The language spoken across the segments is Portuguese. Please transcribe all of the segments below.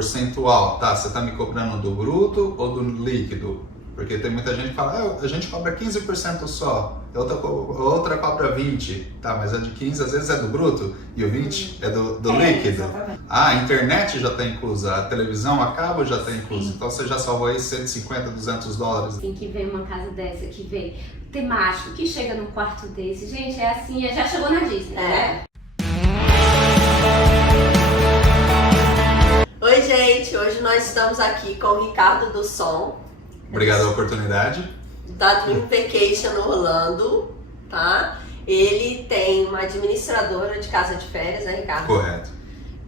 percentual, tá? Você tá me cobrando do bruto ou do líquido? Porque tem muita gente que fala, a gente cobra 15% só, outra cobra 20%, tá? Mas a de 15% às vezes é do bruto e o 20% é do líquido. Exatamente. A internet já está inclusa, a televisão a cabo já está inclusa, então você já salvou aí 150, 200 dólares. Tem que ver uma casa dessa, que vem temático, que chega num quarto desse. Gente, é assim, já chegou na Disney, né? Oi, gente, hoje nós estamos aqui com o Ricardo do Som. Obrigado pela oportunidade. Da Dream Vacation Orlando, tá? Ele tem uma administradora de casa de férias, né, Ricardo? Correto.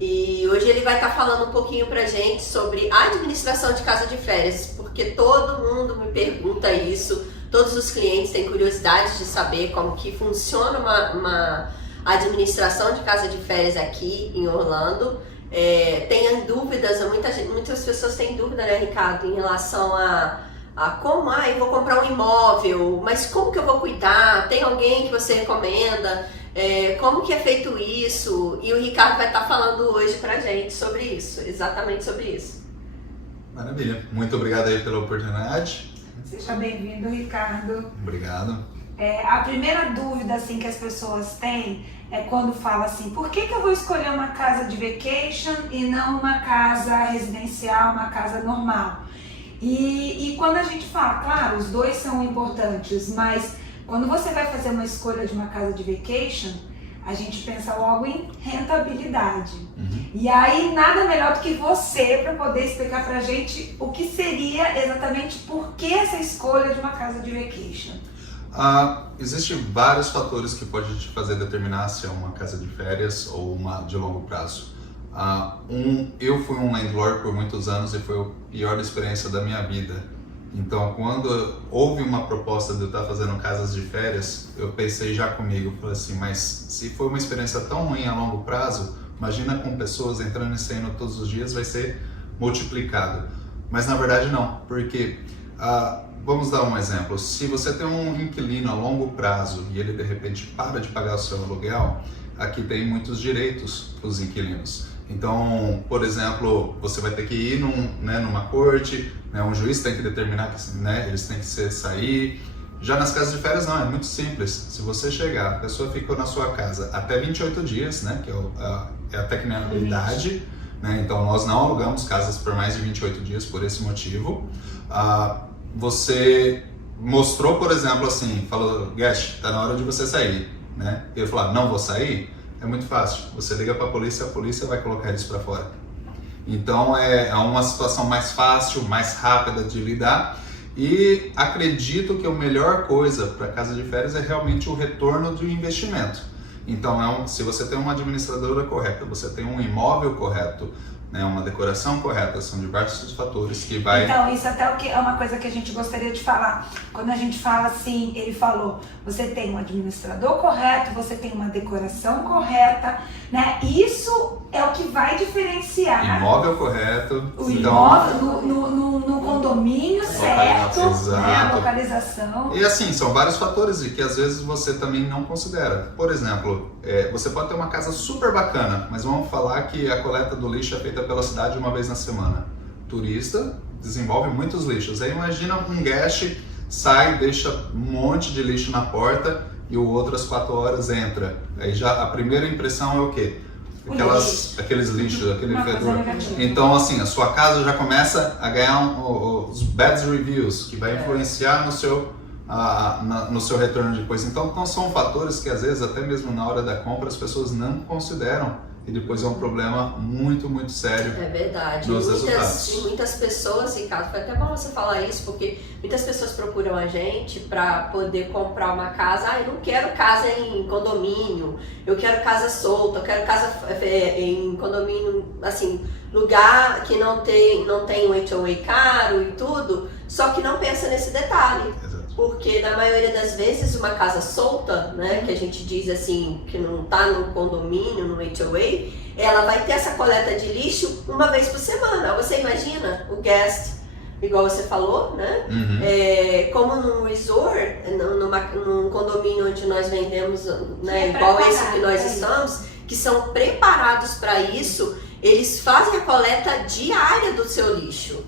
E hoje ele vai estar falando um pouquinho pra gente sobre a administração de casa de férias, porque todo mundo me pergunta isso, todos os clientes têm curiosidade de saber como que funciona uma administração de casa de férias aqui em Orlando. Tem dúvidas, muitas pessoas têm dúvida, né, Ricardo, em relação a como, eu vou comprar um imóvel, mas como que eu vou cuidar? Tem alguém que você recomenda? Como que é feito isso? E o Ricardo vai estar falando hoje pra gente sobre isso, exatamente sobre isso. Maravilha. Muito obrigado aí pela oportunidade. Seja bem-vindo, Ricardo. Obrigado. A primeira dúvida assim, que as pessoas têm é quando fala assim, por que eu vou escolher uma casa de vacation e não uma casa residencial, uma casa normal? E quando a gente fala, claro, os dois são importantes, mas quando você vai fazer uma escolha de uma casa de vacation, a gente pensa logo em rentabilidade. E aí nada melhor do que você para poder explicar pra gente o que seria exatamente por que essa escolha de uma casa de vacation. Existem vários fatores que podem te fazer determinar se é uma casa de férias ou uma de longo prazo. Eu fui um landlord por muitos anos e foi a pior experiência da minha vida. Então, quando houve uma proposta de eu estar fazendo casas de férias, eu pensei já comigo, falei assim, mas se foi uma experiência tão ruim a longo prazo, imagina com pessoas entrando e saindo todos os dias, vai ser multiplicado. Mas na verdade não, porque vamos dar um exemplo. Se você tem um inquilino a longo prazo e ele de repente para de pagar o seu aluguel, aqui tem muitos direitos para os inquilinos. Então, por exemplo, você vai ter que ir numa corte, né, um juiz tem que determinar que eles têm que sair. Já nas casas de férias não, é muito simples. Se você chegar, a pessoa ficou na sua casa até 28 dias, né, que é a tecnicalidade, né, então nós não alugamos casas por mais de 28 dias por esse motivo. Você mostrou, por exemplo, assim, falou, guest, tá na hora de você sair, né? E ele falou, não vou sair? É muito fácil, você liga para a polícia vai colocar eles para fora. Então é uma situação mais fácil, mais rápida de lidar e acredito que a melhor coisa para casa de férias é realmente o retorno do investimento. Então se você tem uma administradora correta, você tem um imóvel correto, né, uma decoração correta, são diversos fatores que vai... Então, isso até é uma coisa que a gente gostaria de falar. Quando a gente fala assim, ele falou, você tem um administrador correto, você tem uma decoração correta, né? Isso é o que vai diferenciar... Imóvel correto. O imóvel no condomínio certo, exato. Né, a localização. E assim, são vários fatores que às vezes você também não considera. Por exemplo, você pode ter uma casa super bacana, mas vamos falar que a coleta do lixo é feita pela cidade uma vez na semana. Turista desenvolve muitos lixos. Aí imagina um guest sai, deixa um monte de lixo na porta e o outro às 4 horas entra. Aí já a primeira impressão é o quê? Aqueles lixos, aquele fedor. Então assim, a sua casa já começa a ganhar os bad reviews, que vai influenciar no seu retorno depois. Então são fatores que às vezes até mesmo na hora da compra as pessoas não consideram. E depois é um problema muito, muito sério. É verdade. Nos resultados. Muitas pessoas, Ricardo, foi até bom você falar isso, porque muitas pessoas procuram a gente para poder comprar uma casa. Eu não quero casa em condomínio, eu quero casa solta, eu quero casa em condomínio, assim, lugar que não tem um HOA caro e tudo, só que não pensa nesse detalhe. Porque na maioria das vezes uma casa solta, né, que a gente diz assim, que não está no condomínio, no HOA, ela vai ter essa coleta de lixo uma vez por semana. Você imagina o guest, igual você falou, né? Como num resort, num condomínio onde nós vendemos, né, igual esse que nós estamos, que são preparados para isso. eles fazem a coleta diária do seu lixo,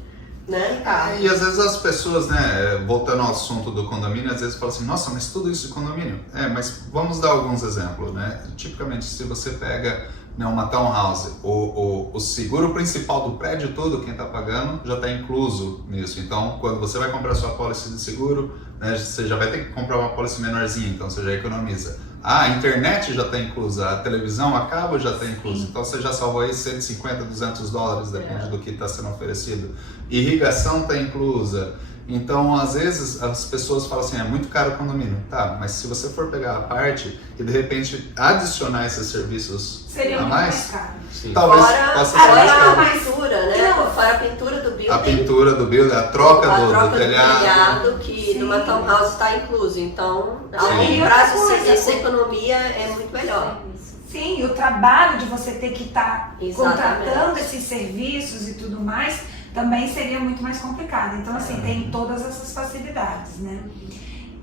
né? E às vezes as pessoas, né, voltando ao assunto do condomínio, às vezes falam assim, nossa, mas tudo isso de condomínio? Mas vamos dar alguns exemplos, né? Tipicamente, se você pega, né, uma townhouse, o seguro principal do prédio todo, quem está pagando, já está incluso nisso. Então, quando você vai comprar sua pólice de seguro, né, você já vai ter que comprar uma pólice menorzinha, então você já economiza. A internet já está inclusa, a televisão a cabo já está inclusa, então você já salvou aí 150, 200 dólares, depende do que está sendo oferecido. Irrigação está inclusa. Então, às vezes, as pessoas falam assim, é muito caro o condomínio. Tá, mas se você for pegar a parte e, de repente, adicionar esses serviços seria a muito mais caro. talvez possa ser mais Fora a caro. pintura, né? Fora a pintura do building. A pintura do building, a troca do do telhado. telhado, que Sim. numa townhouse está incluso. Então, a Sim. longo prazo, Outra essa coisa, economia é muito melhor. Sim, e o trabalho de você ter que estar Exatamente. contratando esses serviços e tudo mais também seria muito mais complicado. Então, assim, tem todas essas facilidades, né?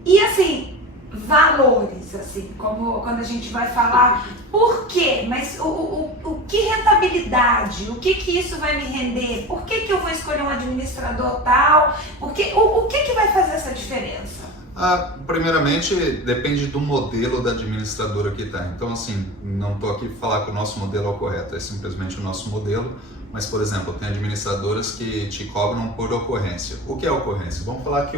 E, assim, valores, assim, como quando a gente vai falar, por quê? Mas o que rentabilidade? O que isso vai me render? Por que eu vou escolher um administrador tal? O que vai fazer essa diferença? Primeiramente, depende do modelo da administradora que está. Então, assim, não estou aqui para falar que o nosso modelo é o correto, é simplesmente o nosso modelo. Mas, por exemplo, tem administradoras que te cobram por ocorrência. O que é ocorrência? Vamos falar que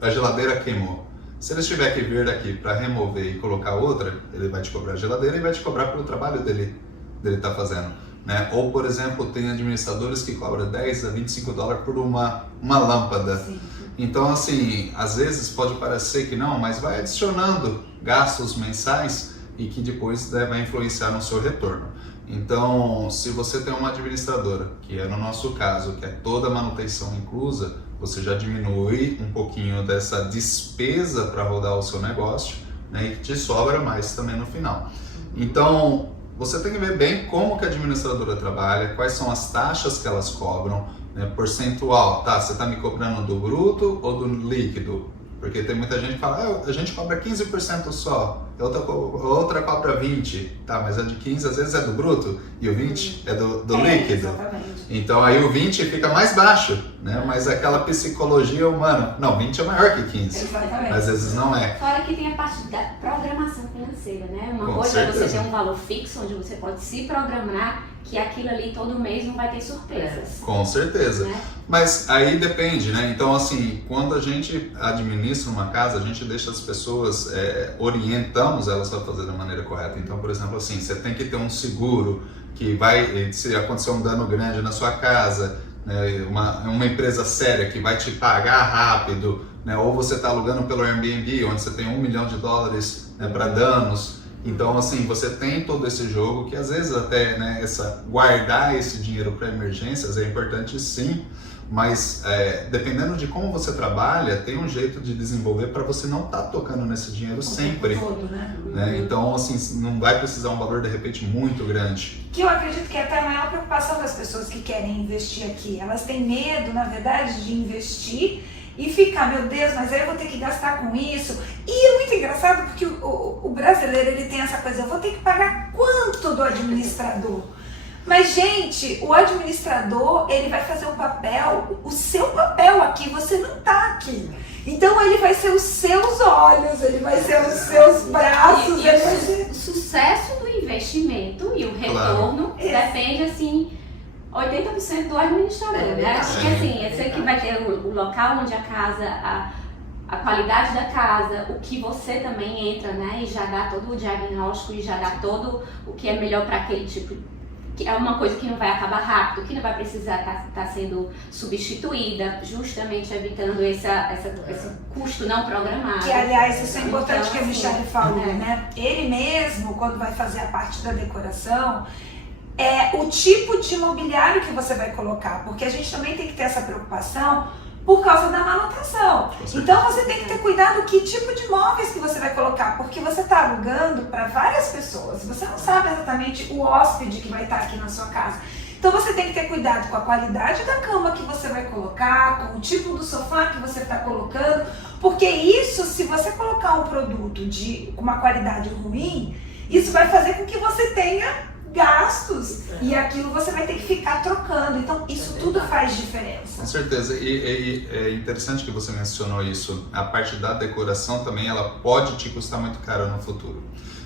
a geladeira queimou. Se ele tiver que vir daqui para remover e colocar outra, ele vai te cobrar a geladeira e vai te cobrar pelo trabalho dele estar fazendo. Né? Ou, por exemplo, tem administradores que cobram 10 a 25 dólares por uma lâmpada. Sim. Então, assim, às vezes pode parecer que não, mas vai adicionando gastos mensais e que depois vai influenciar no seu retorno. Então, se você tem uma administradora, que é no nosso caso, que é toda a manutenção inclusa, você já diminui um pouquinho dessa despesa para rodar o seu negócio, né, e te sobra mais também no final. Então, você tem que ver bem como que a administradora trabalha, quais são as taxas que elas cobram, né, percentual, tá, você está me cobrando do bruto ou do líquido? Porque tem muita gente que fala, a gente cobra 15% só, outra cobra 20%, tá, mas a de 15% às vezes é do bruto e o 20% é do líquido. Exatamente. Então aí o 20% fica mais baixo, né? Mas aquela psicologia humana, não, 20% é maior que 15%, Exatamente. às vezes não é. Fora que tem a parte da programação financeira, né? Uma Com coisa é você certeza. ter um valor fixo, onde você pode se programar que aquilo ali todo mês não vai ter surpresas. Com certeza. Né? Mas aí depende, né? Então, assim, quando a gente administra uma casa, a gente deixa as pessoas, orientamos elas a fazer da maneira correta. Então, por exemplo, assim, você tem que ter um seguro que vai, se acontecer um dano grande na sua casa, né, uma empresa séria que vai te pagar rápido, né? Ou você está alugando pelo Airbnb, onde você tem $1 milhão, né, para danos. Então, assim, você tem todo esse jogo que às vezes até, né, guardar esse dinheiro para emergências é importante sim, mas dependendo de como você trabalha, tem um jeito de desenvolver para você não estar tocando nesse dinheiro sempre. O tempo todo, né? Né? Então, assim, não vai precisar um valor de repente muito grande. Que eu acredito que é até a maior preocupação das pessoas que querem investir aqui. Elas têm medo, na verdade, de investir e ficar, meu Deus, mas aí eu vou ter que gastar com isso. E é muito engraçado porque o brasileiro, ele tem essa coisa, eu vou ter que pagar quanto do administrador? Mas, gente, o administrador, ele vai fazer um papel, o seu papel aqui, você não tá aqui. Então, ele vai ser os seus olhos, ele vai ser os seus braços, ele vai ser... O sucesso do investimento e o retorno depende, assim, 80% do administrador, né? Porque, assim, você que vai ter o local onde a casa, a qualidade da casa, o que você também entra, né? E já dá todo o diagnóstico e já dá todo o que é melhor para aquele tipo que é uma coisa que não vai acabar rápido, que não vai precisar estar sendo substituída, justamente evitando esse custo não programado. Que, aliás, isso é importante Então, que a assim, Michelle falou, né? Ele mesmo, quando vai fazer a parte da decoração, o tipo de mobiliário que você vai colocar, porque a gente também tem que ter essa preocupação por causa da manutenção. Então você tem que ter cuidado que tipo de móveis que você vai colocar, porque você está alugando para várias pessoas, você não sabe exatamente o hóspede que vai estar aqui na sua casa. Então você tem que ter cuidado com a qualidade da cama que você vai colocar, com o tipo do sofá que você está colocando, porque isso, se você colocar um produto com uma qualidade ruim, isso vai fazer com que você tenha gastos e aquilo você vai ter que ficar trocando. Então isso tudo faz diferença. Com certeza, e é interessante que você mencionou isso. A parte da decoração também, ela pode te custar muito caro no futuro.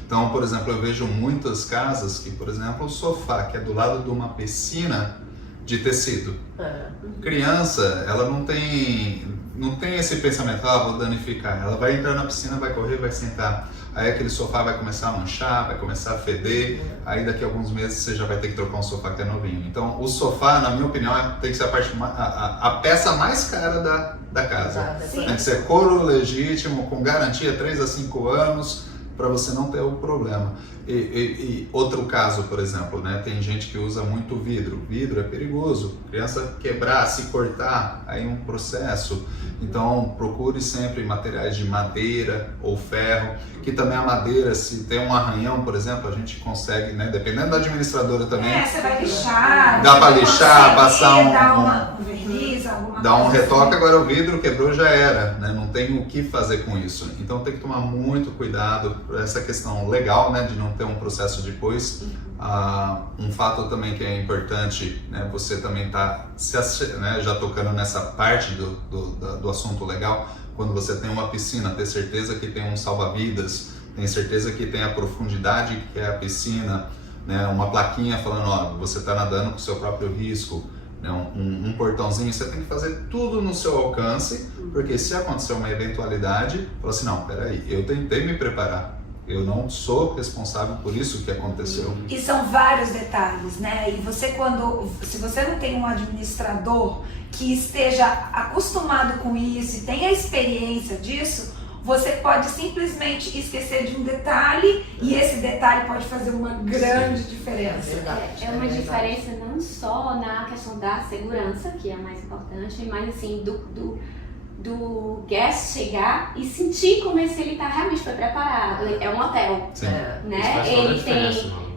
Então, por exemplo, eu vejo muitas casas que, por exemplo, o sofá que é do lado de uma piscina de tecido. Criança, ela não tem esse pensamento, vou danificar. Ela vai entrar na piscina, vai correr, vai sentar. Aí aquele sofá vai começar a manchar, vai começar a feder. Aí daqui a alguns meses você já vai ter que trocar um sofá que é novinho. Então o sofá, na minha opinião, tem que ser a peça mais cara da casa. Sim. Tem que ser couro legítimo, com garantia 3 a 5 anos, para você não ter o problema. E outro caso, por exemplo, né? Tem gente que usa muito vidro. Vidro é perigoso. Criança quebrar, se cortar, aí um processo. Então procure sempre materiais de madeira ou ferro, que também a madeira, se tem um arranhão, por exemplo, a gente consegue, né? Dependendo da administradora também. Você vai lixar. Dá para lixar, passar dar um verniz, alguma dá um coisa retoque, assim. agora o vidro quebrou, já era, né? Não tem o que fazer com isso. Então tem que tomar muito cuidado por essa questão legal, né? De não ter um processo depois. Um fato também que é importante, né? Você também tá né? Já tocando nessa parte do assunto legal. Quando você tem uma piscina, ter certeza que tem um salva-vidas, tem certeza que tem a profundidade que é a piscina, né? Uma plaquinha falando, você está nadando com o seu próprio risco. Um portãozinho, você tem que fazer tudo no seu alcance, porque se acontecer uma eventualidade, fala assim, não, peraí, eu tentei me preparar, eu não sou responsável por isso que aconteceu. E são vários detalhes, né? E você se você não tem um administrador que esteja acostumado com isso e tenha experiência disso, você pode simplesmente esquecer de um detalhe e esse detalhe pode fazer uma grande diferença. É uma diferença não só na questão da segurança, que é a mais importante, mas assim, do guest chegar e sentir como se ele realmente foi preparado. É um hotel, Sim. né?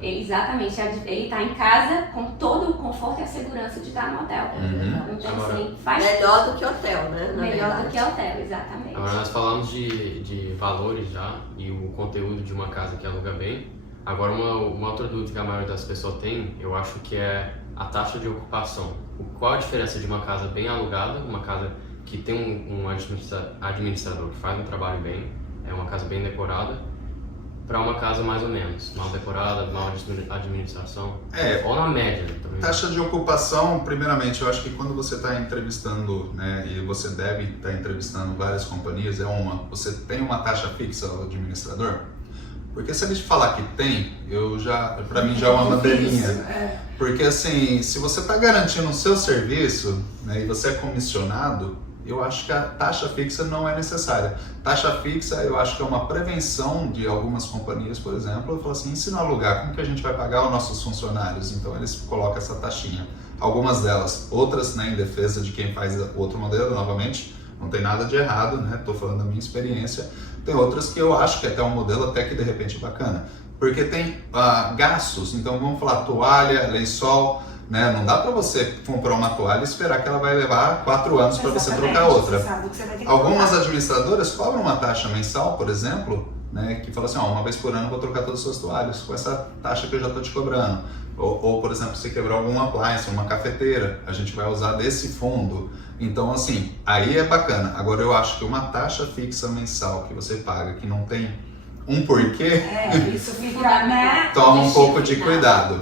Exatamente, ele está em casa com todo o conforto e a segurança de estar no hotel. Então, Agora, assim, faz Melhor do que hotel, né? melhor do que hotel, exatamente. Agora nós falamos de valores já e o conteúdo de uma casa que aluga bem. Agora uma outra dúvida que a maioria das pessoas tem, eu acho que é a taxa de ocupação. Qual a diferença de uma casa bem alugada, uma casa que tem um administrador que faz um trabalho bem, é uma casa bem decorada, para uma casa mais ou menos, mal decorada, mal administração, ou na média também. Taxa de ocupação, primeiramente, eu acho que quando você está entrevistando, né, e você deve estar entrevistando várias companhias, você tem uma taxa fixa ao administrador? Porque se ele te falar que tem, para mim já é uma bandeirinha. Porque assim, se você está garantindo o seu serviço, né, e você é comissionado, eu acho que a taxa fixa não é necessária. Taxa fixa, eu acho que é uma prevenção de algumas companhias, por exemplo, eu falo assim, e se não alugar, como que a gente vai pagar os nossos funcionários? Então eles colocam essa taxinha. Algumas delas, outras, né, em defesa de quem faz outro modelo, novamente, não tem nada de errado, né? Estou falando da minha experiência. Tem outras que eu acho que até um modelo até que de repente é bacana. Porque tem gastos, então vamos falar toalha, lençol, né? Não dá para você comprar uma toalha e esperar que ela vai levar 4 anos para você trocar outra. Algumas administradoras cobram uma taxa mensal, por exemplo, né? Que fala assim, uma vez por ano eu vou trocar todas as suas toalhas com essa taxa que eu já estou te cobrando. Ou, por exemplo, se quebrar algum appliance, uma cafeteira, a gente vai usar desse fundo. Então, assim, aí é bacana. Agora, eu acho que uma taxa fixa mensal que você paga, que não tem um porquê, isso fica, né? toma um pouco de cuidado.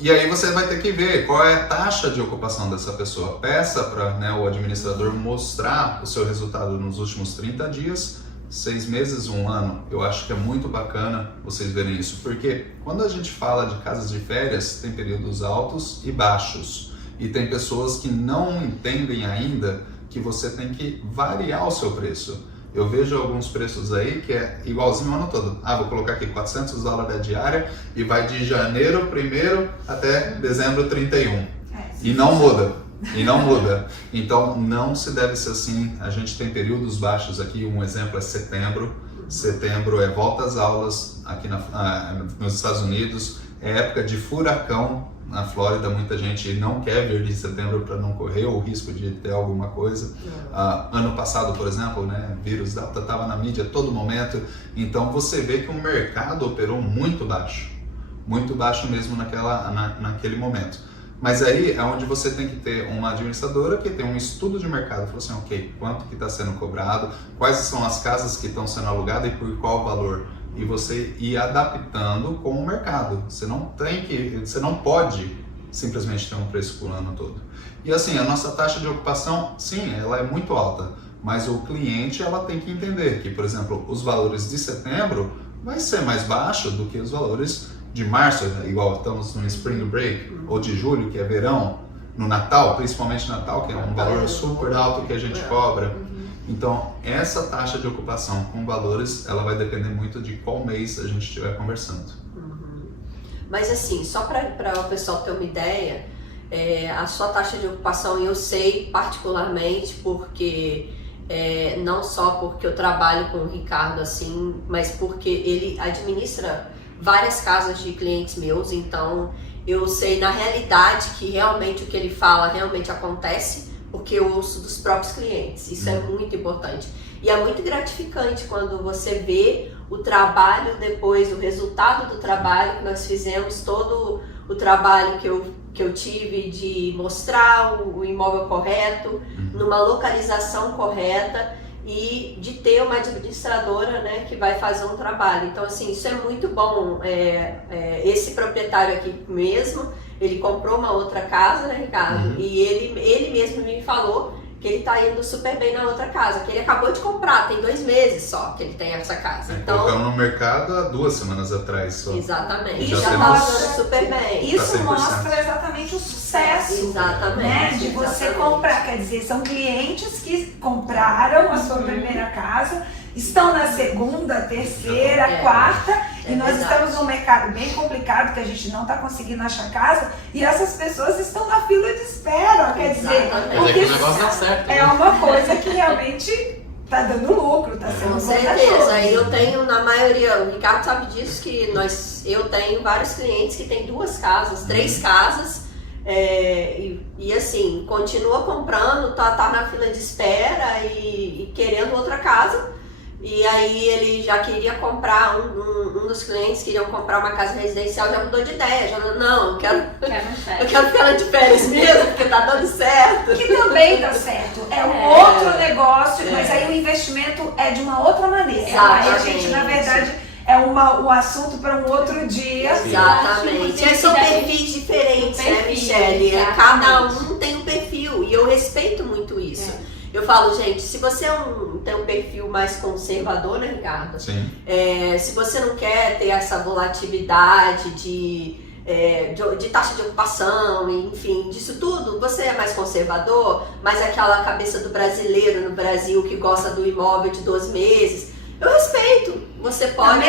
E aí você vai ter que ver qual é a taxa de ocupação dessa pessoa. Peça para, né, o administrador mostrar o seu resultado nos últimos 30 dias, 6 meses, 1 ano. Eu acho que é muito bacana vocês verem isso, porque quando a gente fala de casas de férias, tem períodos altos e baixos. E tem pessoas que não entendem ainda que você tem que variar o seu preço. Eu vejo alguns preços aí que é igualzinho o ano todo. Vou colocar aqui $400 a diária e vai de janeiro 1º até dezembro 31. E não muda. Então não se deve ser assim. A gente tem períodos baixos aqui. Um exemplo é setembro. Setembro é volta às aulas aqui nos Estados Unidos. É época de furacão na Flórida, muita gente não quer vir de setembro para não correr o risco de ter alguma coisa. Ano passado, por exemplo, né, vírus Delta estava na mídia a todo momento, então você vê que o mercado operou muito baixo. muito baixo mesmo naquele momento. Mas aí é onde você tem que ter uma administradora que tem um estudo de mercado, fala assim, ok, quanto que está sendo cobrado, quais são as casas que estão sendo alugadas e por qual valor, e você ir adaptando com o mercado. Você não pode simplesmente ter um preço por ano todo. E assim, a nossa taxa de ocupação, sim, ela é muito alta, mas o cliente ela tem que entender que, por exemplo, os valores de setembro vai ser mais baixo do que os valores de março, igual estamos no Spring Break, ou de julho, que é verão, no Natal, principalmente Natal, que é um valor super alto que a gente cobra. Então, essa taxa de ocupação com valores, ela vai depender muito de qual mês a gente estiver conversando. Mas assim, só para o pessoal ter uma ideia, a sua taxa de ocupação eu sei particularmente porque, não só porque eu trabalho com o Ricardo assim, mas porque ele administra várias casas de clientes meus, então eu sei na realidade que realmente o que ele fala realmente acontece, porque eu ouço dos próprios clientes, isso é muito importante. E é muito gratificante quando você vê o trabalho depois, o resultado do trabalho que nós fizemos, todo o trabalho que eu tive de mostrar o imóvel correto, numa localização correta e de ter uma administradora, né, que vai fazer um trabalho. Então, assim, isso é muito bom. Esse proprietário aqui mesmo, ele comprou uma outra casa, né, Ricardo? E ele mesmo me falou que ele tá indo super bem na outra casa, que ele acabou de comprar, tem 2 meses só que ele tem essa casa. Então, colocamos no mercado há 2 semanas atrás só. Exatamente, Já já tá dando super bem. Isso mostra exatamente o sucesso, exatamente, né, de você comprar. Quer dizer, são clientes que compraram a sua primeira casa, estão na segunda, terceira, quarta, e nós estamos num mercado bem complicado, que a gente não está conseguindo achar casa, e essas pessoas estão na fila de espera, quer dizer, porque o negócio dá certo, é uma coisa que realmente está dando lucro, está sendo com certeza. E eu tenho, na maioria, o Ricardo sabe disso, que eu tenho vários clientes que têm 2 casas, 3 casas, e assim, continua comprando, tá na fila de espera e querendo outra casa. E aí ele já queria comprar, um dos clientes queriam comprar uma casa residencial, já mudou de ideia, não, eu quero ficar de férias mesmo, porque tá dando certo. Que também tá certo, é um outro negócio, mas aí o investimento é de uma outra maneira. Aí a gente, na verdade, um assunto para um outro dia. Exatamente. São perfis diferentes, né, Michele? Cada um tem um perfil e eu respeito muito isso. Eu falo, gente, se você tem um perfil mais conservador, né, Ricardo? Sim. Se você não quer ter essa volatilidade de taxa de ocupação, enfim, disso tudo, você é mais conservador, mas aquela cabeça do brasileiro no Brasil que gosta do imóvel de 12 meses, eu respeito. Você pode,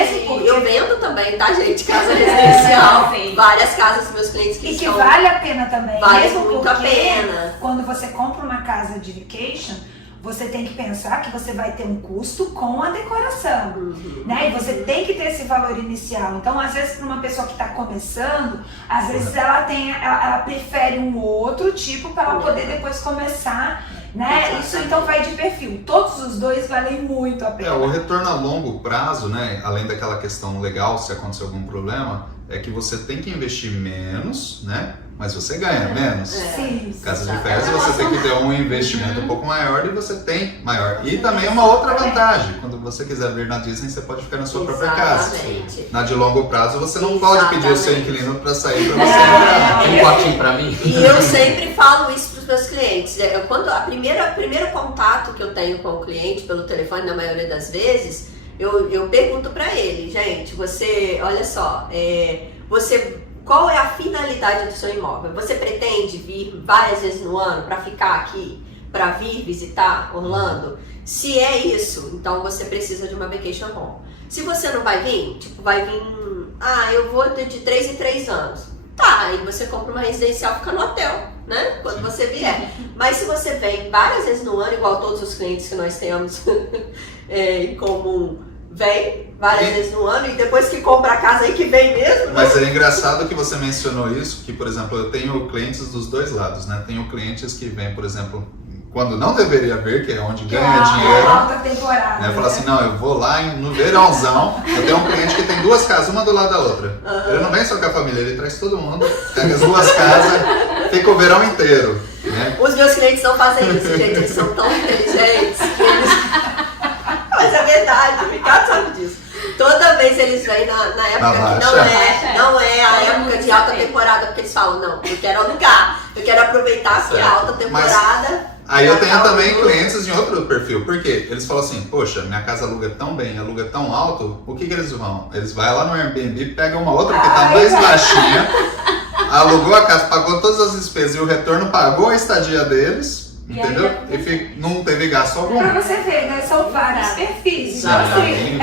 eu vendo também, tá, gente? Casa residencial, várias casas dos meus clientes que estão... vale a pena também. Vale mesmo muito a pena. Quando você compra uma casa de vacation, você tem que pensar que você vai ter um custo com a decoração, né? E você tem que ter esse valor inicial. Então, às vezes, para uma pessoa que está começando, às vezes ela prefere um outro tipo para ela poder depois começar, né? Isso então vai de perfil. Todos os dois valem muito a pena. O retorno a longo prazo, né? Além daquela questão legal, se acontecer algum problema, é que você tem que investir menos, né? Mas você ganha menos. Sim. Casa de férias você tem que ter um investimento um pouco maior e você tem maior. E também uma outra vantagem, quando você quiser vir na Disney, você pode ficar na sua própria casa. Na de longo prazo, você não pode pedir o seu inquilino para sair para você entrar. Um quartinho para mim. E eu sempre falo isso para os meus clientes. Quando primeiro contato que eu tenho com o cliente pelo telefone, na maioria das vezes, eu pergunto para ele, gente, olha só, qual é a finalidade do seu imóvel? Você pretende vir várias vezes no ano para ficar aqui, para vir visitar Orlando? Se é isso, então você precisa de uma vacation home. Se você não vai vir, eu vou de 3 em 3 anos. Tá, aí você compra uma residencial, fica no hotel, né? Quando você vier. Mas se você vem várias vezes no ano, igual todos os clientes que nós temos em comum, vem várias vezes no ano e depois que compra a casa aí que vem mesmo. Mas é engraçado que você mencionou isso, que, por exemplo, eu tenho clientes dos dois lados, né? Tenho clientes que vêm, por exemplo, quando não deveria ver, que é onde Que é ganha a dinheiro. alta temporada. Né? Fala assim, não, eu vou lá no verãozão, eu tenho um cliente que tem 2 casas, uma do lado da outra. Ele não vem só com a família, ele traz todo mundo, pega as 2 casas, fica o verão inteiro. Né? Os meus clientes não fazem isso, gente, eles são tão inteligentes que eles... Mas é verdade, o Ricardo sabe disso. Toda vez eles vêm na época que não é a época de alta temporada, porque eles falam, não, eu quero alugar, eu quero aproveitar que é alta temporada. Aí eu tenho também clientes em outro perfil, porque eles falam assim, poxa, minha casa aluga tão bem, aluga tão alto, o que eles vão? Eles vão lá no Airbnb, pegam uma outra que tá mais baixinha, alugou a casa, pagou todas as despesas e o retorno pagou a estadia deles, entendeu? E não teve gasto algum. Pra você ver, né? São vários perfis. Então, assim,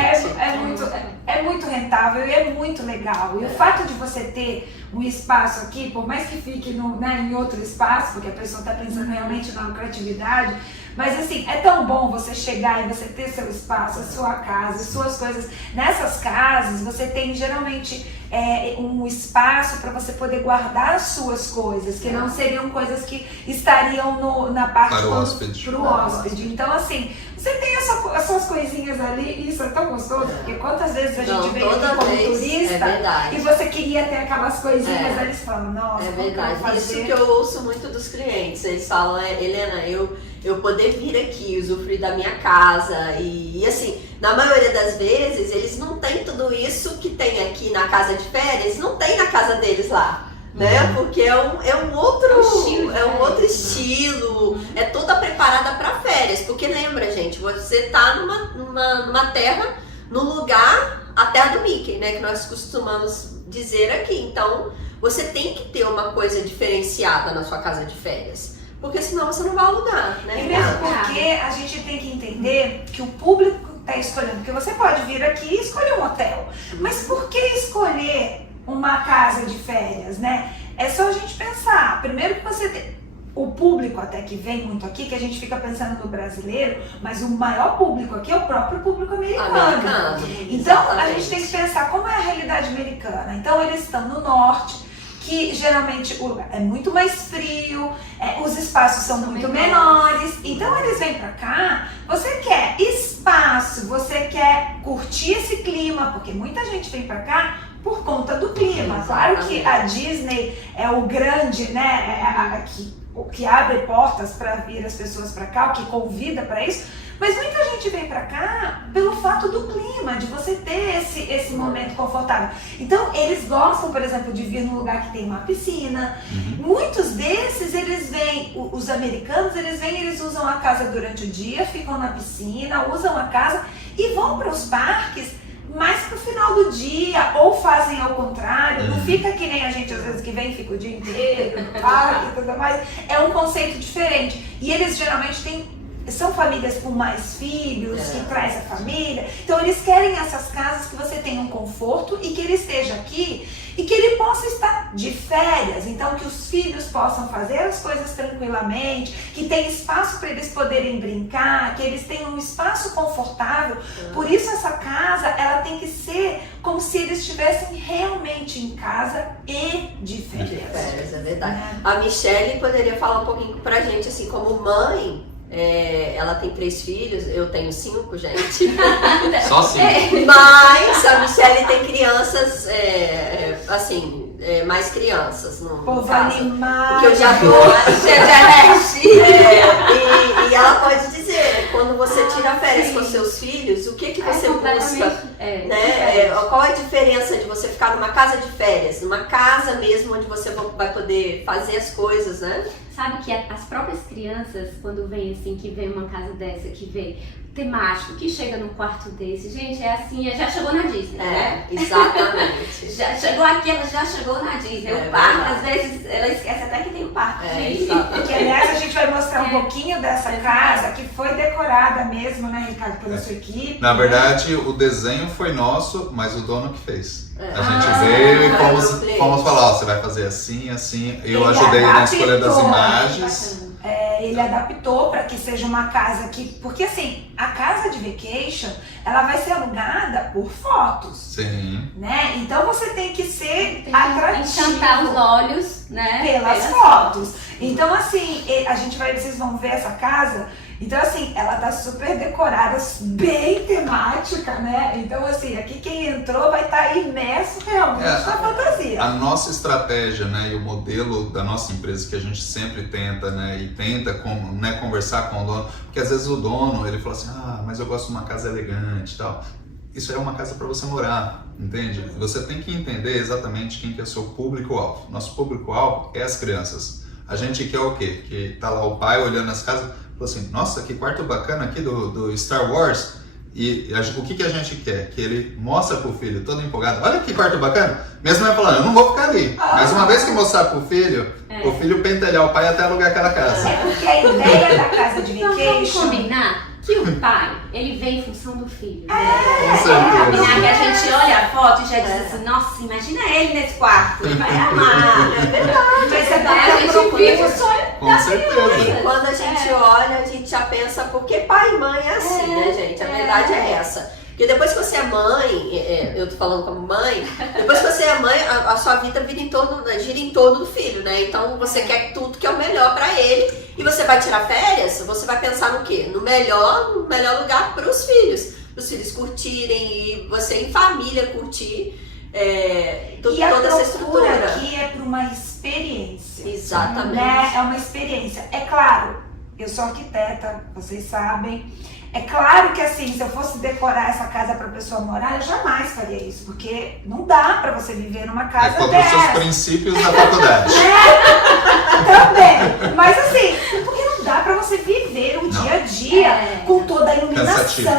é muito rentável e é muito legal. E o fato de você ter um espaço aqui, por mais que fique em outro espaço, porque a pessoa está pensando realmente na lucratividade, mas assim, é tão bom você chegar e você ter seu espaço, a sua casa, as suas coisas. Nessas casas, você tem geralmente um espaço para você poder guardar as suas coisas, que não seriam coisas que estariam na parte para o hóspede. Pro hóspede. Então, assim, você tem as suas coisinhas ali, e isso é tão gostoso, porque quantas vezes a gente vem aqui como turista e você queria ter aquelas coisinhas ali, você fala, nossa, é verdade. fazer? Isso que eu ouço muito dos clientes, eles falam, Helena, eu poder vir aqui, usufruir da minha casa e assim, na maioria das vezes eles não têm tudo isso que tem aqui na casa de férias, não tem na casa deles lá, né? Porque é um outro estilo, é toda preparada para férias, porque lembra, gente, você tá numa terra, num lugar, a terra do Mickey, né, que nós costumamos dizer aqui, então você tem que ter uma coisa diferenciada na sua casa de férias. Porque senão você não vai alugar, né? E mesmo porque a gente tem que entender que o público está escolhendo. Porque você pode vir aqui e escolher um hotel. Mas por que escolher uma casa de férias, né? É só a gente pensar. Primeiro que você tem o público até que vem muito aqui, que a gente fica pensando no brasileiro, mas o maior público aqui é o próprio público americano. Então a gente tem que pensar como é a realidade americana. Então eles estão no norte, que geralmente o lugar é muito mais frio, os espaços são muito menores. Então eles vêm pra cá, você quer espaço, você quer curtir esse clima, porque muita gente vem pra cá por conta do clima. Claro que a Disney é o grande, né, o que abre portas para vir as pessoas pra cá, o que convida para isso. Mas muita gente vem pra cá pelo fato do clima, de você ter esse momento confortável. Então, eles gostam, por exemplo, de vir num lugar que tem uma piscina. Muitos desses, eles vêm, os americanos, eles usam a casa durante o dia, ficam na piscina, usam a casa e vão para os parques mais pro final do dia, ou fazem ao contrário, não fica que nem a gente às vezes que vem e fica o dia inteiro no parque e tudo mais. É um conceito diferente. E eles geralmente são famílias com mais filhos, que traz a família. Então eles querem essas casas que você tenha um conforto e que ele esteja aqui e que ele possa estar de férias. Então que os filhos possam fazer as coisas tranquilamente, que tem espaço para eles poderem brincar, que eles tenham um espaço confortável. Por isso essa casa, ela tem que ser como se eles estivessem realmente em casa e de férias. De férias, é verdade. A Michelle poderia falar um pouquinho pra gente, assim, como mãe. Ela tem 3 filhos, eu tenho 5, gente. Só 5. Mas a Michelle tem crianças, mais crianças. Povo animado. Que eu já vi e ela pode dizer, quando você tira férias com seus filhos, o que você busca? Qual é a diferença de você ficar numa casa de férias, numa casa mesmo onde você vai poder fazer as coisas, né? Sabe que as próprias crianças, quando vem assim, que vem uma casa dessa, que vem temático, que chega num quarto desse, gente, é assim, já chegou na Disney, né? Exatamente. Já chegou aqui, ela já chegou na Disney. O parque, às vezes, ela esquece até que tem um parque. Que, aliás, a gente vai mostrar um pouquinho dessa casa, que foi decorada mesmo, né, Ricardo, pela sua equipe. Na verdade, o desenho foi nosso, mas o dono que fez. A gente veio e fomos falar, você vai fazer assim, assim. Eu ajudei na escolha das imagens. Ele adaptou para que seja uma casa que... Porque assim, a casa de vacation, ela vai ser alugada por fotos, Sim. né? Então você tem que ser Tem que atrativo encantar os olhos, né? pelas fotos. Então assim, vocês vão ver essa casa. Então assim, ela tá super decorada, bem temática, né? Então assim, aqui quem entrou vai estar imerso realmente na fantasia. A nossa estratégia, né, e o modelo da nossa empresa que a gente sempre tenta, né, e tenta conversar com o dono, porque às vezes o dono, ele fala assim, mas eu gosto de uma casa elegante e tal. Isso é uma casa para você morar, entende? Você tem que entender exatamente quem que é o seu público-alvo. Nosso público-alvo é as crianças. A gente quer o quê? Que tá lá o pai olhando as casas, falou assim, nossa, que quarto bacana aqui do Star Wars. E o que a gente quer? Que ele mostra pro filho, todo empolgado, olha que quarto bacana. Mesmo ele falando, eu não vou ficar ali. Mas uma vez que mostrar pro filho, o filho pentelhar o pai até alugar aquela casa. É porque a ideia da casa de Então vamos vacation... combinar que o pai, ele vem em função do filho. Né? Com certeza. Combinar que a gente olha a foto e já diz assim, nossa, imagina ele nesse quarto, ele vai amar. É verdade. Mas é Né? A gente vive o sonho Com da certeza. criança. E quando a gente olha, a gente já pensa, porque pai e mãe é assim, né, gente? A verdade é essa. Porque depois que você é mãe, eu tô falando como mãe, depois que você é mãe, a sua vida gira em torno do filho, né? Então você quer tudo que é o melhor pra ele e você vai tirar férias, você vai pensar no quê? No melhor lugar pros filhos curtirem e você em família curtir E a toda essa procura estrutura. aqui é para uma experiência. Exatamente. Né? É uma experiência. É claro, eu sou arquiteta, vocês sabem. É claro que assim, se eu fosse decorar essa casa para a pessoa morar, eu jamais faria isso, porque não dá para você viver numa casa É contra os seus dessa. princípios da faculdade. Também. Mas assim, porque não dá para você viver um dia a dia com toda a iluminação. Cansativo.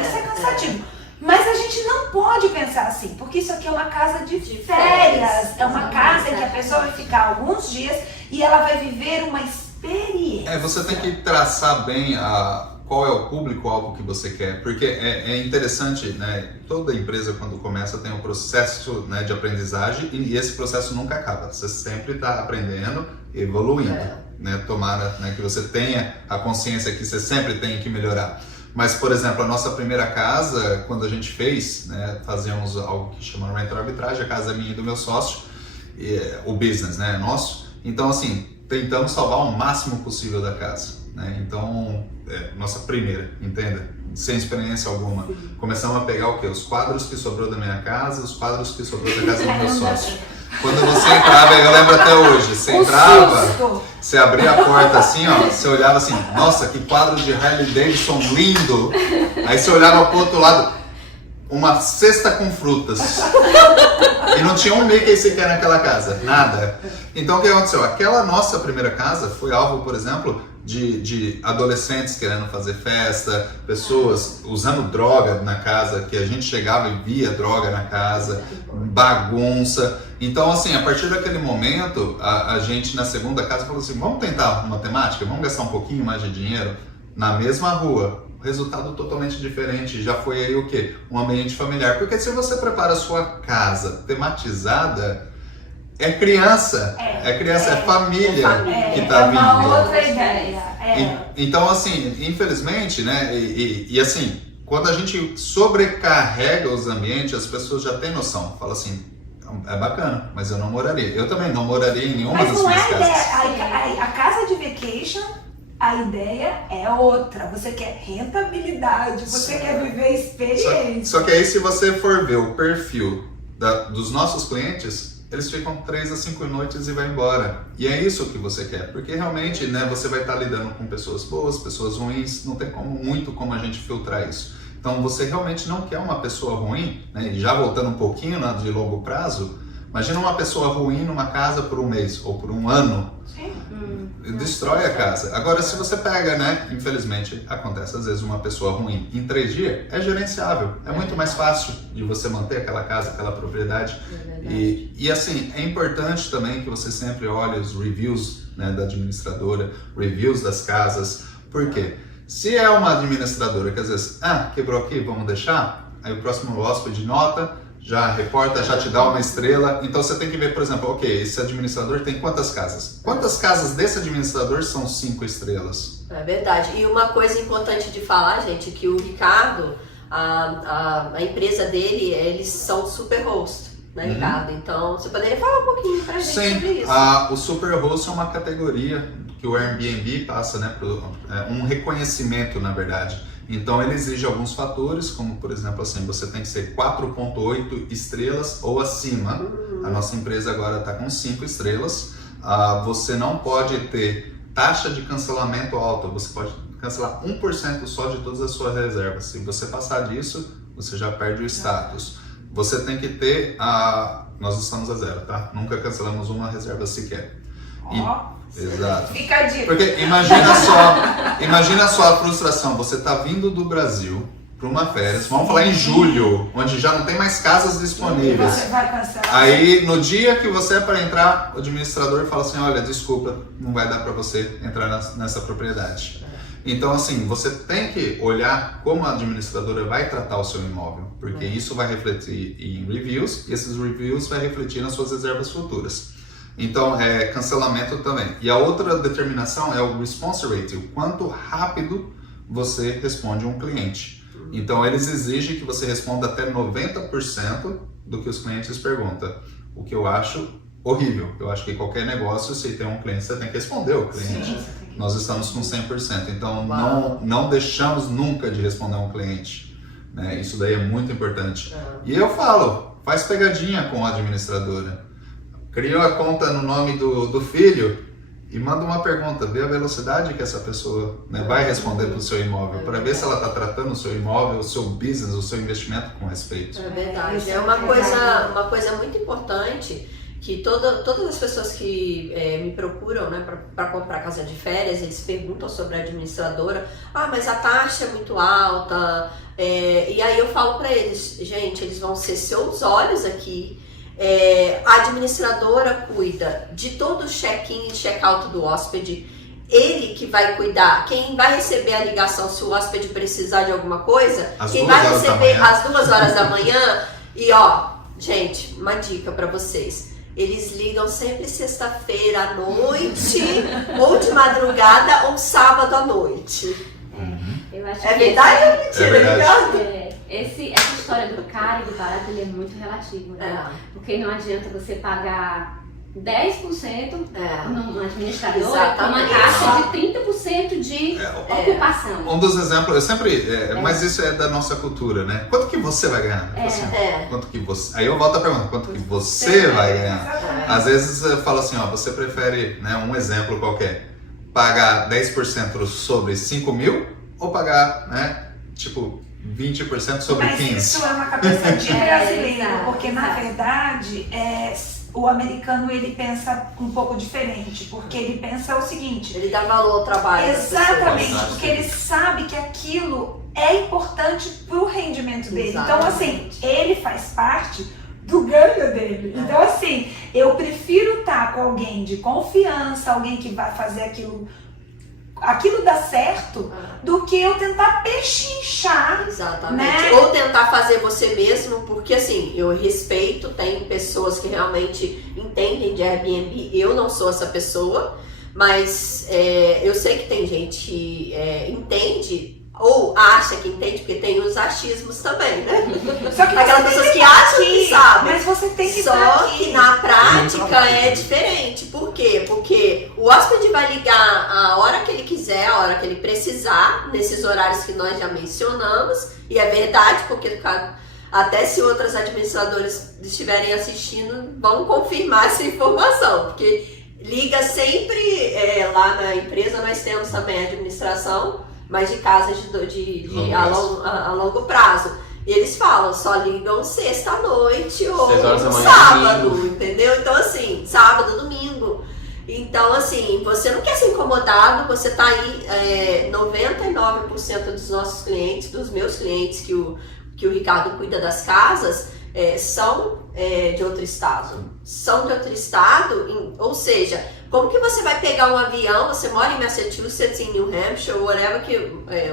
Isso é cansativo. Mas a gente não pode pensar assim, porque isso aqui é uma casa de férias. É uma casa em que a pessoa vai ficar alguns dias e ela vai viver uma experiência. Você tem que traçar bem qual é o público-alvo que você quer, porque é interessante, né? Toda empresa quando começa tem um processo, né, de aprendizagem e esse processo nunca acaba. Você sempre está aprendendo, evoluindo, né? Tomara, né, que você tenha a consciência que você sempre tem que melhorar. Mas, por exemplo, a nossa primeira casa, quando a gente fez, né, fazíamos algo que chama rental arbitragem, a casa é minha e do meu sócio, o business, né, é nosso. Então, assim, tentamos salvar o máximo possível da casa, né? Então, nossa primeira, entenda? Sem experiência alguma. Começamos a pegar o quê? Os quadros que sobrou da minha casa, os quadros que sobrou da casa do meu sócio. Quando você entrava, eu lembro até hoje, você entrava, você abria a porta assim, ó, você olhava assim, nossa, que quadro de Harley Davidson lindo. Aí você olhava pro outro lado, uma cesta com frutas. E não tinha um Mickey sequer naquela casa, nada. Então o que aconteceu? Aquela nossa primeira casa foi alvo, por exemplo, de adolescentes querendo fazer festa, pessoas usando droga na casa, que a gente chegava e via droga na casa, bagunça. Então, assim, a partir daquele momento, a gente na segunda casa falou assim, vamos tentar uma temática, vamos gastar um pouquinho mais de dinheiro na mesma rua. Resultado totalmente diferente, já foi aí o quê? Um ambiente familiar. Porque se você prepara a sua casa tematizada, é criança, é família que está vindo. É uma outra ideia. Então, assim, infelizmente, né, e assim, quando a gente sobrecarrega os ambientes, as pessoas já têm noção. Fala assim, é bacana, mas eu não moraria. Eu também não moraria em nenhuma das minhas casas. A casa de vacation, a ideia é outra. Você quer rentabilidade, você quer viver experiência. Só que aí, se você for ver o perfil dos nossos clientes, eles ficam 3 a 5 noites e vai embora. E é isso que você quer, porque realmente, né, você vai estar lidando com pessoas boas, pessoas ruins, não tem muito como a gente filtrar isso. Então você realmente não quer uma pessoa ruim, né? E já voltando um pouquinho de longo prazo, imagina uma pessoa ruim numa casa por um mês ou por um ano. Destrói a casa. Agora, se você pega, né, infelizmente, acontece às vezes uma pessoa ruim em 3 dias, é gerenciável. É muito mais fácil de você manter aquela casa, aquela propriedade. E assim, é importante também que você sempre olhe os reviews, né, da administradora, reviews das casas. Por quê? Se é uma administradora que às vezes, quebrou aqui, vamos deixar, aí o próximo hóspede nota, já reporta, já te dá uma estrela. Então você tem que ver, por exemplo, ok, esse administrador tem quantas casas? Quantas casas desse administrador são 5 estrelas? É verdade. E uma coisa importante de falar, gente, que o Ricardo, a empresa dele, eles são super host, né, Ricardo? Então, você poderia falar um pouquinho pra gente sobre isso? O super host é uma categoria que o Airbnb passa, né, um reconhecimento, na verdade. Então ele exige alguns fatores, como por exemplo assim, você tem que ser 4.8 estrelas ou acima. A nossa empresa agora está com 5 estrelas. Você não pode ter taxa de cancelamento alta, você pode cancelar 1% só de todas as suas reservas. Se você passar disso, você já perde o status. Você tem que ter nós estamos a 0, tá? Nunca cancelamos uma reserva sequer. Exato. Fica a dica. Porque imagina só a frustração. Você tá vindo do Brasil para uma férias, vamos falar em julho, onde já não tem mais casas disponíveis. Você vai cancelar. Aí no dia que você é para entrar, o administrador fala assim, olha, desculpa, não vai dar para você entrar nessa propriedade. Então assim, você tem que olhar como a administradora vai tratar o seu imóvel, porque isso vai refletir em reviews, e esses reviews vai refletir nas suas reservas futuras. Então, cancelamento também. E a outra determinação é o response rate, o quanto rápido você responde um cliente. Então, eles exigem que você responda até 90% do que os clientes perguntam. O que eu acho horrível. Eu acho que qualquer negócio, se tem um cliente, você tem que responder o cliente. Sim. Nós estamos com 100%. Então, não deixamos nunca de responder um cliente. Né? Isso daí é muito importante. E eu falo, faz pegadinha com a administradora. Cria a conta no nome do filho e manda uma pergunta, vê a velocidade que essa pessoa, né, vai responder para o seu imóvel, para ver se ela está tratando o seu imóvel, o seu business, o seu investimento com respeito. É verdade. É uma coisa muito importante que todas as pessoas que me procuram, né, para comprar casa de férias, eles perguntam sobre a administradora, mas a taxa é muito alta, e aí eu falo para eles, gente, eles vão ser seus olhos aqui. A administradora cuida de todo o check-in e check-out do hóspede, ele que vai cuidar, quem vai receber a ligação se o hóspede precisar de alguma coisa, quem vai receber às 2 horas da manhã. E gente, uma dica para vocês, eles ligam sempre sexta-feira à noite, ou de madrugada, ou sábado à noite. Eu acho É que verdade ou mentira, Ricardo? Essa história do caro e do barato, ele é muito relativo, né? Porque não adianta você pagar 10% numa administradora com uma taxa de 30% de ocupação. Um dos exemplos, eu sempre, mas isso é da nossa cultura, né? Quanto que você vai ganhar? Quanto que você? Aí eu volto a pergunta, quanto que você vai ganhar? Exatamente. Às vezes eu falo assim, você prefere, né, um exemplo qualquer, pagar 10% sobre 5 mil ou pagar, né, tipo 20% sobre 15? Mas isso é uma cabeça de brasileiro, porque na verdade o americano ele pensa um pouco diferente, porque ele pensa o seguinte, ele dá valor ao trabalho. Exatamente, porque ele sabe que aquilo é importante para o rendimento dele. Então assim, ele faz parte do ganho dele. Então assim, eu prefiro estar com alguém de confiança, alguém que vai fazer aquilo dar certo, do que eu tentar pechinchar. Exatamente. Né? Ou tentar fazer você mesmo, porque assim, eu respeito, tem pessoas que realmente entendem de Airbnb, eu não sou essa pessoa, mas eu sei que tem gente que entende, ou acha que entende, porque tem os achismos também, né? Só que aquelas pessoas que acham que sabem. Mas você tem que Só que na prática é diferente. Por quê? Porque o hóspede vai ligar a hora que ele quiser, a hora que ele precisar, nesses horários que nós já mencionamos, e é verdade, porque até se outras administradoras estiverem assistindo, vão confirmar essa informação, porque liga sempre, lá na empresa nós temos também a administração, mas de casas a longo prazo. E eles falam, só ligam sexta-noite ou sábado, entendeu? Então assim, sábado, domingo. Então assim, você não quer ser incomodado, você tá aí, 99% dos nossos clientes, dos meus clientes que o Ricardo cuida das casas, são de outro estado. São de outro estado, ou seja, Como que você vai pegar um avião, você mora em Massachusetts, em New Hampshire, whatever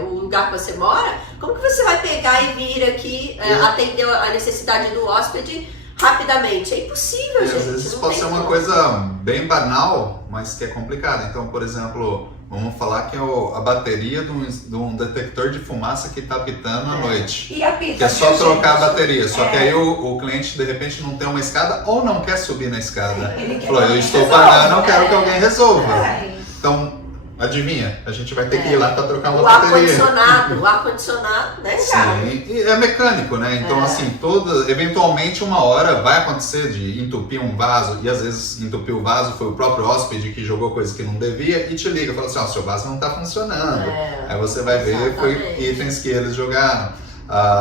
o lugar que você mora, como que você vai pegar e vir aqui atender a necessidade do hóspede rapidamente? É impossível, gente. Às vezes não pode tem ser uma como. coisa bem banal, mas que é complicada. Então, por exemplo, vamos falar que é a bateria de um detector de fumaça que está pitando à noite. E a pita, Que é só viu, trocar gente? a bateria. Só que aí o cliente, de repente, não tem uma escada ou não quer subir na escada. Ele quer Falou, que eu alguém estou resolva. pagando, eu quero que alguém resolva. É. Então, adivinha, a gente vai ter que ir lá para trocar uma O bateria. ar-condicionado, né, cara? Sim, e é mecânico, né? Então, assim, eventualmente uma hora vai acontecer de entupir um vaso, e às vezes entupir o vaso foi o próprio hóspede que jogou coisa que não devia e te liga, fala assim, ó, seu vaso não tá funcionando. Aí você vai ver, foi Exatamente. itens que eles jogaram.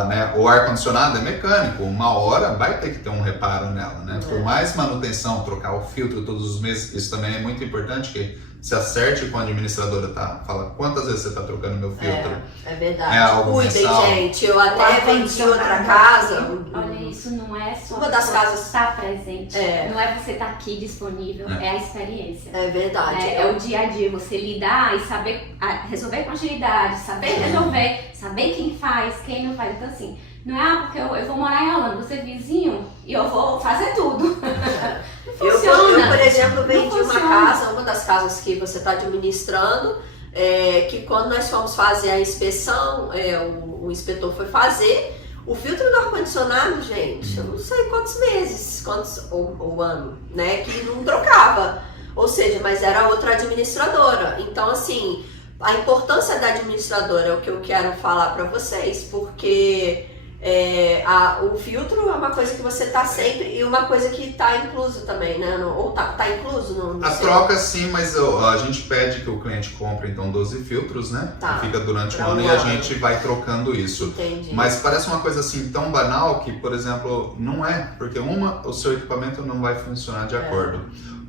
Né? O ar-condicionado é mecânico, uma hora vai ter que ter um reparo nela, né? Por mais manutenção, trocar o filtro todos os meses, isso também é muito importante, que se acerte com a administradora, tá? Fala, quantas vezes você tá trocando meu filtro? É verdade. É algo Cuidem, mensal. gente. Eu até vendi outra casa. Olha, isso não é só Uma das casas- estar presente, É. não é você estar aqui disponível, É. é a experiência. É verdade. É o dia a dia, você lidar e saber resolver com agilidade, saber resolver, saber quem faz, quem não faz. Então assim, não é porque eu vou morar em Orlando, você é vizinho e eu vou fazer tudo. Não Eu, funciona. por exemplo, Não vendi uma funciona. casa, uma das casas que você está administrando, que quando nós fomos fazer a inspeção, o inspetor foi fazer, o filtro do ar-condicionado, gente, eu não sei quantos meses, ou ano, né, que não trocava. Ou seja, mas era outra administradora. Então, assim, a importância da administradora é o que eu quero falar para vocês, porque o filtro é uma coisa que você tá sempre, e uma coisa que tá incluso também, né? Ou tá incluso no A seu- troca sim, mas a gente pede que o cliente compre então 12 filtros, né? Tá. Que fica durante o Pra ano um e a ano. gente vai trocando isso. Entendi. Mas parece uma coisa assim tão banal que, por exemplo, não é, porque o seu equipamento não vai funcionar de acordo.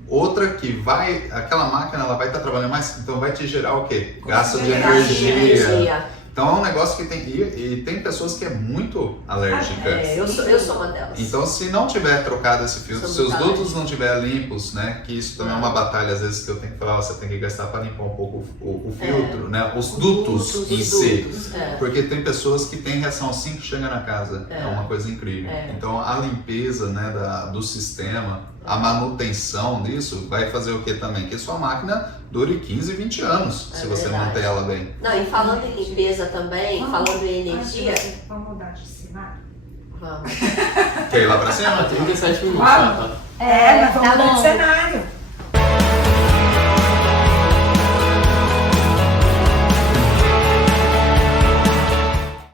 Outra que aquela máquina ela vai estar trabalhando mais, então vai te gerar o quê? Gasto de energia. Então é um negócio que tem, e tem pessoas que é muito alérgica. Eu sou uma delas. Então, se não tiver trocado esse filtro, se Sou os muito dutos não tiverem limpos, né? Que isso também é uma batalha, às vezes, que eu tenho que falar, você tem que gastar para limpar um pouco o filtro, né? Os dutos em si. Porque tem pessoas que têm reação assim que chega na casa. É uma coisa incrível. Então, a limpeza, né, do sistema, a manutenção disso, vai fazer o que também? Que sua máquina dure 15, 20 anos, se você verdade. manter ela bem. Não, e falando em limpeza também, falando em energia... Vamos mudar de cenário? Vamos. Quer ir lá pra cima? 37 minutos, Vamos. tá? Mas vamos tá mudar de bom. cenário.